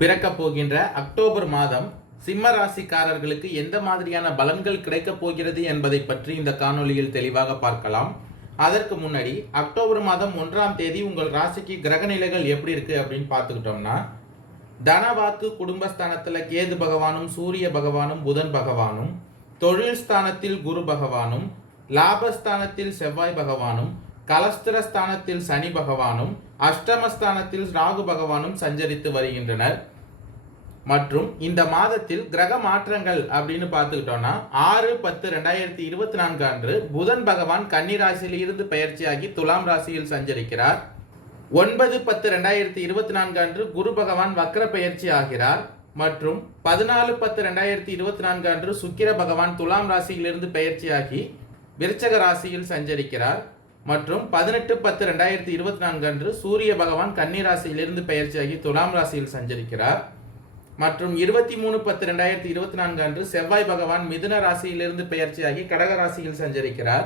பிறக்க போகின்ற அக்டோபர் மாதம் சிம்ம ராசிக்காரர்களுக்கு எந்த மாதிரியான பலன்கள் கிடைக்கப் போகிறது என்பதை பற்றி இந்த காணொளியில் தெளிவாக பார்க்கலாம். அதற்கு முன்னாடி அக்டோபர் மாதம் 1ஆம் தேதி உங்கள் ராசிக்கு கிரக நிலைகள் எப்படி இருக்கு அப்படின்னு பார்த்துக்கிட்டோம்னா, தனவாக்கு குடும்பஸ்தானத்தில் கேது பகவானும் சூரிய பகவானும் புதன் பகவானும், தொழில் ஸ்தானத்தில் குரு பகவானும், லாபஸ்தானத்தில் செவ்வாய் பகவானும், கலஸ்திரஸ்தானத்தில் சனி பகவானும், அஷ்டமஸ்தானத்தில் ராகு பகவானும் சஞ்சரித்து வருகின்றனர். மற்றும் இந்த மாதத்தில் கிரக மாற்றங்கள் அப்படின்னு பார்த்துக்கிட்டோம்னா 6-10-2024 அன்று புதன் பகவான் கன்னி ராசியில் இருந்து பெயர்ச்சியாகி துலாம் ராசியில் சஞ்சரிக்கிறார். 9-10-2024 அன்று குரு பகவான் வக்ர பெயர்ச்சி ஆகிறார். மற்றும் 14-10-2024 அன்று சுக்கிர பகவான் துலாம் ராசியிலிருந்து பெயர்ச்சியாகி விருச்சக ராசியில் சஞ்சரிக்கிறார். மற்றும் 18-10-2024 அன்று சூரிய பகவான் கன்னி ராசியிலிருந்து பெயர்ச்சியாகி துலாம் ராசியில் சஞ்சரிக்கிறார். மற்றும் 23-10-2024 அன்று செவ்வாய் பகவான் மிதுன ராசியிலிருந்து பெயர்ச்சியாகி கடக ராசியில் சஞ்சரிக்கிறார்.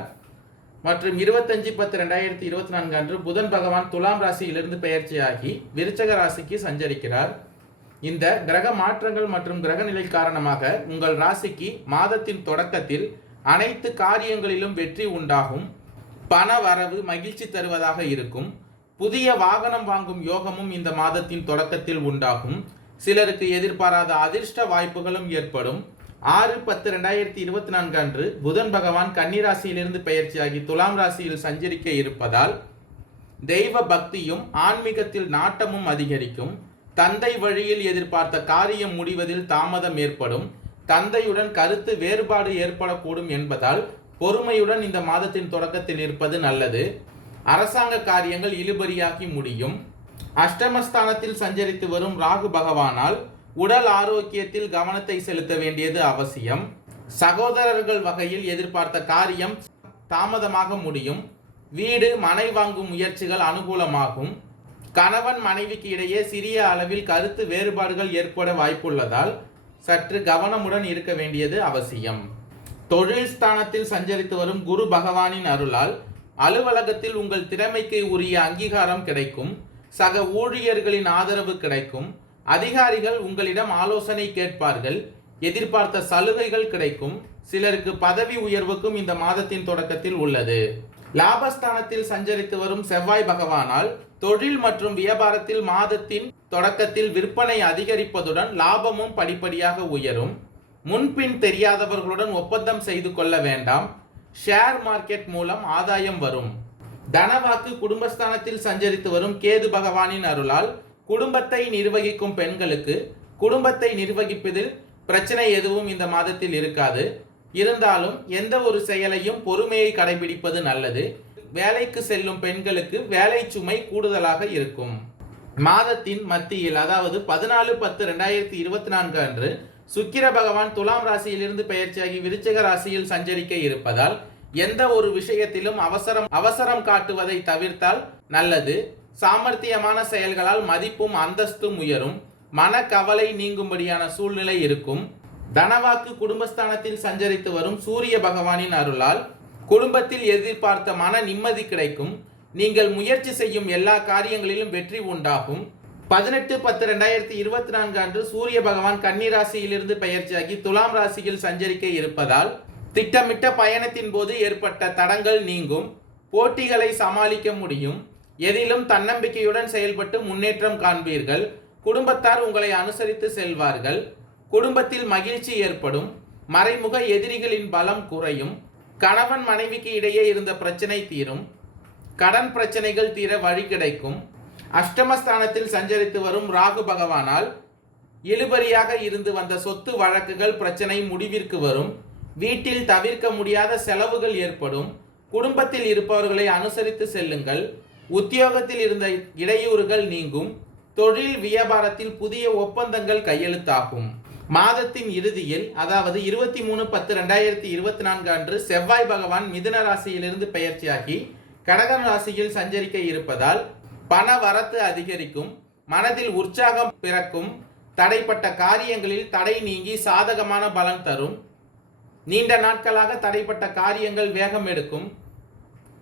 மற்றும் 25-10-2024 அன்று புதன் பகவான் துலாம் ராசியிலிருந்து பெயர்ச்சியாகி விருச்சக ராசிக்கு சஞ்சரிக்கிறார். இந்த கிரக மாற்றங்கள் மற்றும் கிரக நிலை காரணமாக உங்கள் ராசிக்கு மாதத்தின் தொடக்கத்தில் அனைத்து காரியங்களிலும் வெற்றி உண்டாகும். பண வரவு மகிழ்ச்சி தருவதாக இருக்கும். புதிய வாகனம் வாங்கும் யோகமும் இந்த மாதத்தின் தொடக்கத்தில் உண்டாகும். சிலருக்கு எதிர்பாராத அதிர்ஷ்ட வாய்ப்புகளும் ஏற்படும். 6-10-2024 அன்று புதன் பகவான் கன்னி ராசியிலிருந்து பெயர்ச்சியாகி துலாம் ராசியில் சஞ்சரிக்க இருப்பதால் தெய்வ பக்தியும் ஆன்மீகத்தில் நாட்டமும் அதிகரிக்கும். தந்தை வழியில் எதிர்பார்த்த காரியம் முடிவதில் தாமதம் ஏற்படும். தந்தையுடன் கருத்து வேறுபாடு ஏற்படக்கூடும் என்பதால் பொறுமையுடன் இந்த மாதத்தின் தொடக்கத்தில் இருப்பது நல்லது. அரசாங்க காரியங்கள் இழுபறியாகி முடியும். அஷ்டமஸ்தானத்தில் சஞ்சரித்து வரும் ராகு பகவானால் உடல் ஆரோக்கியத்தில் கவனத்தை செலுத்த வேண்டியது அவசியம். சகோதரர்கள் வகையில் எதிர்பார்த்த காரியம் தாமதமாக முடியும். வீடு மனை வாங்கும் முயற்சிகள் அனுகூலமாகும். கணவன் மனைவிக்கு இடையே சிறிய அளவில் கருத்து வேறுபாடுகள் ஏற்பட வாய்ப்புள்ளதால் சற்று கவனமுடன் இருக்க வேண்டியது அவசியம். தொழில் ஸ்தானத்தில் சஞ்சரித்து வரும் குரு பகவானின் அருளால் அலுவலகத்தில் உங்கள் திறமைக்கு உரிய அங்கீகாரம் கிடைக்கும். சக ஊழியர்களின் ஆதரவு கிடைக்கும். அதிகாரிகள் உங்களிடம் ஆலோசனை கேட்பார்கள். எதிர்பார்த்த சலுகைகள் கிடைக்கும். சிலருக்கு பதவி உயர்வுக்கும் இந்த மாதத்தின் தொடக்கத்தில் உள்ளது. லாபஸ்தானத்தில் சஞ்சரித்து வரும் செவ்வாய் பகவானால் தொழில் மற்றும் வியாபாரத்தில் மாதத்தின் தொடக்கத்தில் விற்பனை அதிகரிப்பதுடன் லாபமும் படிப்படியாக உயரும். முன்பின் தெரியாதவர்களுடன் ஒப்பந்தம் செய்து கொள்ள வேண்டாம். ஷேர் மார்க்கெட் மூலம் ஆதாயம் வரும். தனவாக்கு குடும்பஸ்தானத்தில் சஞ்சரித்து வரும் கேது பகவானின் அருளால் குடும்பத்தை நிர்வகிக்கும் பெண்களுக்கு குடும்பத்தை நிர்வகிப்பதில் பிரச்சனை எதுவும் இந்த மாதத்தில் இருக்காது. இருந்தாலும் எந்த ஒரு செயலையும் பொறுமையை கடைபிடிப்பது நல்லது. வேலைக்கு செல்லும் பெண்களுக்கு வேலை சுமை கூடுதலாக இருக்கும். மாதத்தின் மத்தியில் அதாவது 14-10-2024 அன்று சுக்கிர பகவான் துலாம் ராசியிலிருந்து பெயர்ச்சியாகி விருச்சிக ராசியில் சஞ்சரிக்க இருப்பதால் எந்த ஒரு விஷயத்திலும் அவசரம் காட்டுவதை தவிர்த்தால் நல்லது. சாமர்த்தியமான செயல்களால் மதிப்பும் அந்தஸ்தும் உயரும். மன கவலை நீங்கும்படியான சூழ்நிலை இருக்கும். தனவாக்கு குடும்பஸ்தானத்தில் சஞ்சரித்து வரும் சூரிய பகவானின் அருளால் குடும்பத்தில் எதிர்பார்த்த மன நிம்மதி கிடைக்கும். நீங்கள் முயற்சி செய்யும் எல்லா காரியங்களிலும் வெற்றி உண்டாகும். 18-10-2024 அன்று சூரிய பகவான் கன்னி ராசியிலிருந்து பெயர்ச்சியாகி துலாம் ராசியில் சஞ்சரிக்க இருப்பதால் திட்டமிட்ட பயணத்தின் போது ஏற்பட்ட தடங்கள் நீங்கும். போட்டிகளை சமாளிக்க முடியும். எதிலும் தன்னம்பிக்கையுடன் செயல்பட்டு முன்னேற்றம் காண்பீர்கள். குடும்பத்தார் உங்களை அனுசரித்து செல்வார்கள். குடும்பத்தில் மகிழ்ச்சி ஏற்படும். மறைமுக எதிரிகளின் பலம் குறையும். கணவன் மனைவிக்கு இடையே இருந்த பிரச்சனை தீரும். கடன் பிரச்சனைகள் தீர வழி கிடைக்கும். அஷ்டமஸ்தானத்தில் சஞ்சரித்து வரும் ராகு பகவானால் இழுபறியாக இருந்து வந்த சொத்து வழக்குகள் பிரச்சனை முடிவிற்கு வரும். வீட்டில் தவிர்க்க முடியாத செலவுகள் ஏற்படும். குடும்பத்தில் இருப்பவர்களை அனுசரித்து செல்லுங்கள். உத்தியோகத்தில் இருந்த இடையூறுகள் நீங்கும். தொழில் வியாபாரத்தில் புதிய ஒப்பந்தங்கள் கையெழுத்தாகும். மாதத்தின் இறுதியில் அதாவது 23-10-2024 அன்று செவ்வாய் பகவான் மிதுன ராசியிலிருந்து பெயர்ச்சியாகி கடக ராசியில் சஞ்சரிக்க இருப்பதால் பண வரத்து அதிகரிக்கும். மனதில் உற்சாகம் பிறக்கும். தடைப்பட்ட காரியங்களில் தடை நீங்கி சாதகமான பலன் தரும். நீண்ட நாட்களாக தடைப்பட்ட காரியங்கள் வேகம் எடுக்கும்.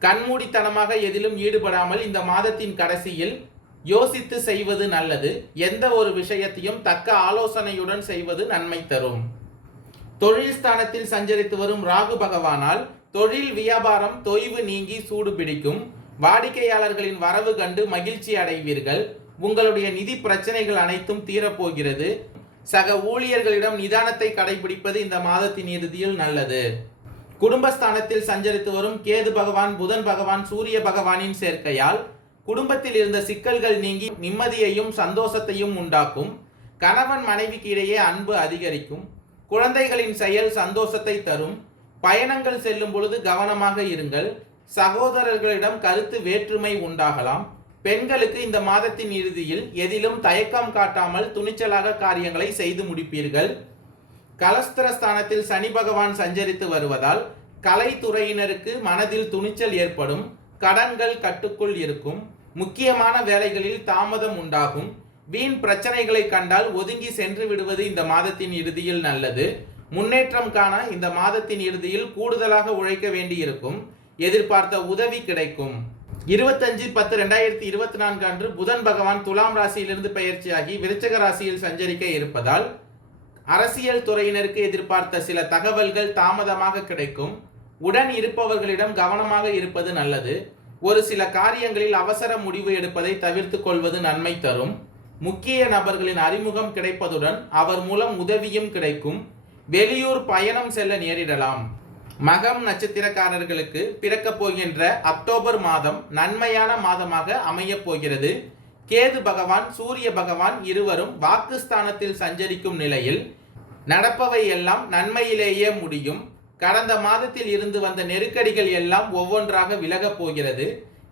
கண்மூடித்தனமாக எதிலும் ஈடுபடாமல் இந்த மாதத்தின் கடைசியில் யோசித்து செய்வது நல்லது. எந்த ஒரு விஷயத்தையும் தக்க ஆலோசனையுடன் செய்வது நன்மை தரும். தொழில் ஸ்தானத்தில் சஞ்சரித்து வரும் ராகு பகவானால் தொழில் வியாபாரம் தொய்வு நீங்கி சூடு பிடிக்கும். வாடிக்கையாளர்களின் வரவு கண்டு மகிழ்ச்சி அடைவீர்கள். உங்களுடைய நிதி பிரச்சனைகள் அனைத்தும் தீரப்போகிறது. சக ஊழியர்களிடம் நிதானத்தை கடைபிடிப்பது இந்த மாதத்தின் இறுதியில் நல்லது. குடும்பஸ்தானத்தில் சஞ்சரித்து வரும் கேது பகவான், புதன் பகவான், சூரிய பகவானின் சேர்க்கையால் குடும்பத்தில் இருந்த சிக்கல்கள் நீங்கி நிம்மதியையும் சந்தோஷத்தையும் உண்டாக்கும். கணவன் மனைவிக்கு இடையே அன்பு அதிகரிக்கும். குழந்தைகளின் செயல் சந்தோஷத்தை தரும். பயணங்கள் செல்லும் பொழுது கவனமாக இருங்கள். சகோதரர்களிடம் கருத்து வேற்றுமை உண்டாகலாம். பெண்களுக்கு இந்த மாதத்தின் இறுதியில் எதிலும் தயக்கம் காட்டாமல் துணிச்சலாக காரியங்களை செய்து முடிப்பீர்கள். கலஸ்திரஸ்தானத்தில் சனி பகவான் சஞ்சரித்து வருவதால் கலைத்துறையினருக்கு மனதில் துணிச்சல் ஏற்படும். கடன்கள் கட்டுக்குள் இருக்கும். முக்கியமான வேலைகளில் தாமதம் உண்டாகும். வீண் பிரச்சனைகளை கண்டால் ஒதுங்கி சென்று விடுவது இந்த மாதத்தின் இறுதியில் நல்லது. முன்னேற்றம் காண இந்த மாதத்தின் இறுதியில் கூடுதலாக உழைக்க வேண்டியிருக்கும். எதிர்பார்த்த உதவி கிடைக்கும். 25/10/2024 அன்று புதன் பகவான் துலாம் ராசியிலிருந்து பெயர்ச்சியாகி விருச்சிக ராசியில் சஞ்சரிக்க இருப்பதால் அரசியல் துறையினருக்கு எதிர்பார்த்த சில தகவல்கள் தாமதமாக கிடைக்கும். உடன் இருப்பவர்களிடம் கவனமாக இருப்பது நல்லது. ஒரு சில காரியங்களில் அவசர முடிவு எடுப்பதை தவிர்த்து கொள்வது நன்மை தரும். முக்கிய நபர்களின் அறிமுகம் கிடைப்பதுடன் அவர் மூலம் உதவியும் கிடைக்கும். வெளியூர் பயணம் செல்ல நேரிடலாம். மகம் நட்சத்திரக்காரர்களுக்கு பிறக்கப் போகின்ற அக்டோபர் மாதம் நன்மையான மாதமாக அமையப் போகிறது. கேது பகவான், சூரிய பகவான் இருவரும் வாக்குஸ்தானத்தில் சஞ்சரிக்கும் நிலையில் நடப்பவை எல்லாம் நன்மையிலேயே முடியும். கடந்த மாதத்தில் இருந்து வந்த நெருக்கடிகள் எல்லாம் ஒவ்வொன்றாக விலகப் போகிறது.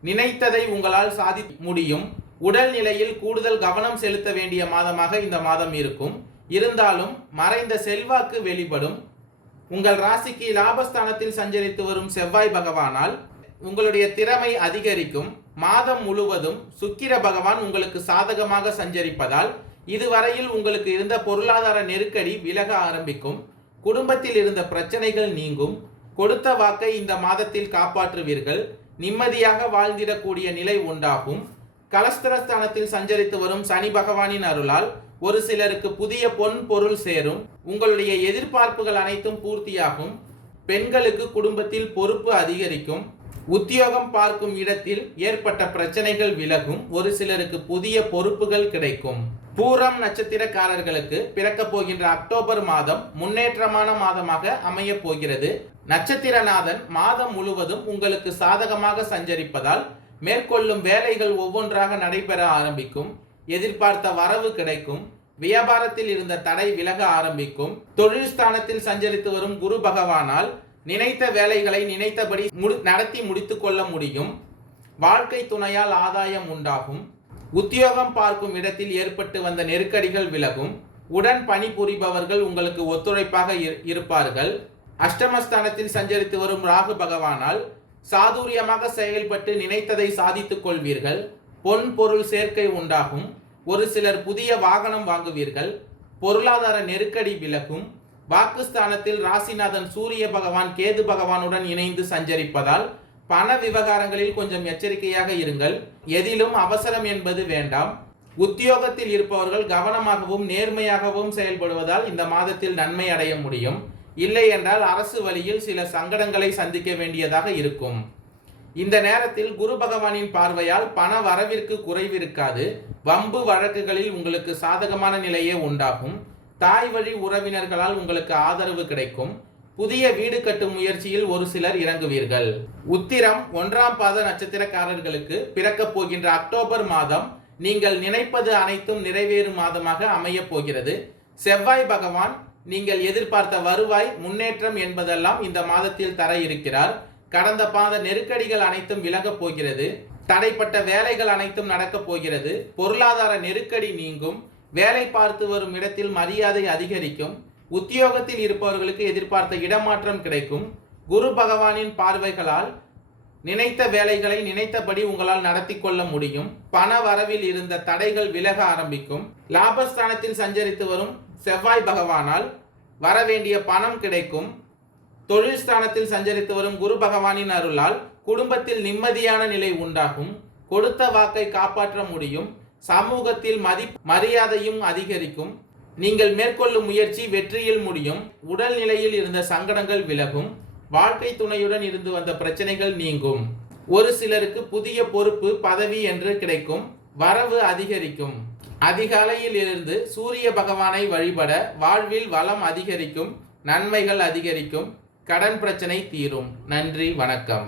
நினைத்ததை உங்களால் சாதிக்க முடியும். உடல் நிலையில் கூடுதல் கவனம் செலுத்த வேண்டிய மாதமாக இந்த மாதம் இருக்கும். இருந்தாலும் மறைந்த செல்வாக்கு வெளிப்படும். உங்கள் ராசிக்கு லாபஸ்தானத்தில் சஞ்சரித்து வரும் செவ்வாய் பகவானால் உங்களுடைய திறமை அதிகரிக்கும். மாதம் முழுவதும் சுக்கிர பகவான் உங்களுக்கு சாதகமாக சஞ்சரிப்பதால் இதுவரையில் உங்களுக்கு இருந்த பொருளாதார நெருக்கடி விலக ஆரம்பிக்கும். குடும்பத்தில் இருந்த பிரச்சனைகள் நீங்கும். கொடுத்த வாக்கை இந்த மாதத்தில் காப்பாற்றுவீர்கள். நிம்மதியாக வாழ்ந்திடக்கூடிய நிலை உண்டாகும். கலஸ்திரஸ்தானத்தில் சஞ்சரித்து வரும் சனி பகவானின் அருளால் ஒரு சிலருக்கு புதிய பொன் பொருள் சேரும். உங்களுடைய எதிர்பார்ப்புகள் அனைத்தும் பூர்த்தியாகும். பெண்களுக்கு குடும்பத்தில் பொறுப்பு அதிகரிக்கும். உத்தியோகம் பார்க்கும் இடத்தில் ஏற்பட்ட பிரச்சனைகள் விலகும். ஒரு சிலருக்கு புதிய பொறுப்புகள் கிடைக்கும். பூரம் நட்சத்திரக்காரர்களுக்கு பிறக்கப் போகின்ற அக்டோபர் மாதம் முன்னேற்றமான மாதமாக அமைய போகிறது. நட்சத்திரநாதன் மாதம் முழுவதும் உங்களுக்கு சாதகமாக சஞ்சரிப்பதால் மேற்கொள்ளும் வேலைகள் ஒவ்வொன்றாக நடைபெற ஆரம்பிக்கும். எதிர்பார்த்த வரவு கிடைக்கும். வியாபாரத்தில் இருந்த தடை விலக ஆரம்பிக்கும். தொழில் ஸ்தானத்தில் சஞ்சரித்து வரும் குரு பகவானால் நினைத்த வேலைகளை நினைத்தபடி நடத்தி முடித்து கொள்ள முடியும். வாழ்க்கை துணையால் ஆதாயம் உண்டாகும். உத்தியோகம் பார்க்கும் இடத்தில் ஏற்பட்டு வந்த நெருக்கடிகள் விலகும். உடன் பணிபுரிபவர்கள் உங்களுக்கு ஒத்துழைப்பாக இருப்பார்கள். அஷ்டமஸ்தானத்தில் சஞ்சரித்து வரும் ராகு பகவானால் சாதுரியமாக செயல்பட்டு நினைத்ததை சாதித்துக் கொள்வீர்கள். பொன் பொருள் சேர்க்கை உண்டாகும். ஒரு சிலர் புதிய வாகனம் வாங்குவீர்கள். பொருளாதார நெருக்கடி விலகும். வாக்குஸ்தானத்தில் ராசிநாதன் சூரிய பகவான் கேது பகவானுடன் இணைந்து சஞ்சரிப்பதால் பண விவகாரங்களில் கொஞ்சம் எச்சரிக்கையாக இருங்கள். எதிலும் அவசரம் என்பது வேண்டாம். உத்தியோகத்தில் இருப்பவர்கள் கவனமாகவும் நேர்மையாகவும் செயல்படுவதால் இந்த மாதத்தில் நன்மை அடைய முடியும். இல்லை என்றால் அரசு வழியில் சில சங்கடங்களை சந்திக்க வேண்டியதாக இருக்கும். இந்த நேரத்தில் குரு பகவானின் பார்வையால் பண வரவிற்கு குறைவிருக்காது. வம்பு வழக்குகளில் உங்களுக்கு சாதகமான நிலையே உண்டாகும். தாய் வழி உறவினர்களால் உங்களுக்கு ஆதரவு கிடைக்கும். புதிய வீடு கட்டும் முயற்சியில் ஒரு சிலர் இறங்குவீர்கள். உத்திரம் 1ஆம் பாத நட்சத்திரக்காரர்களுக்கு பிறக்கப் போகின்ற அக்டோபர் மாதம் நீங்கள் நினைப்பது அனைத்தும் நிறைவேறும் மாதமாக அமையப் போகிறது. செவ்வாய் பகவான் நீங்கள் எதிர்பார்த்த வருவாய் முன்னேற்றம் என்பதெல்லாம் இந்த மாதத்தில் தர இருக்கிறார். கடந்த பாத நெருக்கடிகள் அனைத்தும் விலகப் போகிறது. தடைப்பட்ட வேலைகள் அனைத்தும் நடக்கப் போகிறது. பொருளாதார நெருக்கடி நீங்கும். வேலை பார்த்து வரும் இடத்தில் மரியாதை அதிகரிக்கும். உத்தியோகத்தில் இருப்பவர்களுக்கு எதிர்பார்த்த இடமாற்றம் கிடைக்கும். குரு பகவானின் பார்வைகளால் நினைத்த வேலைகளை நினைத்தபடி உங்களால் நடத்தி கொள்ள முடியும். பண வரவில் இருந்த தடைகள் விலக ஆரம்பிக்கும். லாபஸ்தானத்தில் சஞ்சரித்து வரும் செவ்வாய் பகவானால் வரவேண்டிய பணம் கிடைக்கும். தொழில் ஸ்தானத்தில் சஞ்சரித்து வரும் குரு பகவானின் அருளால் குடும்பத்தில் நிம்மதியான நிலை உண்டாகும். கொடுத்த வாக்கை காப்பாற்ற முடியும். சமூகத்தில் மரியாதையும் அதிகரிக்கும். நீங்கள் மேற்கொள்ளும் முயற்சி வெற்றியில் முடியும். உடல் நிலையில் இருந்த சங்கடங்கள் விலகும். வாழ்க்கை துணையுடன் இருந்து வந்த பிரச்சனைகள் நீங்கும். ஒரு சிலருக்கு புதிய பொறுப்பு பதவி என்று கிடைக்கும். வரவு அதிகரிக்கும். அதிகாலையில் இருந்து சூரிய பகவானை வழிபட வாழ்வில் வளம் அதிகரிக்கும். நன்மைகள் அதிகரிக்கும். கடன் பிரச்சனை தீரும். நன்றி, வணக்கம்.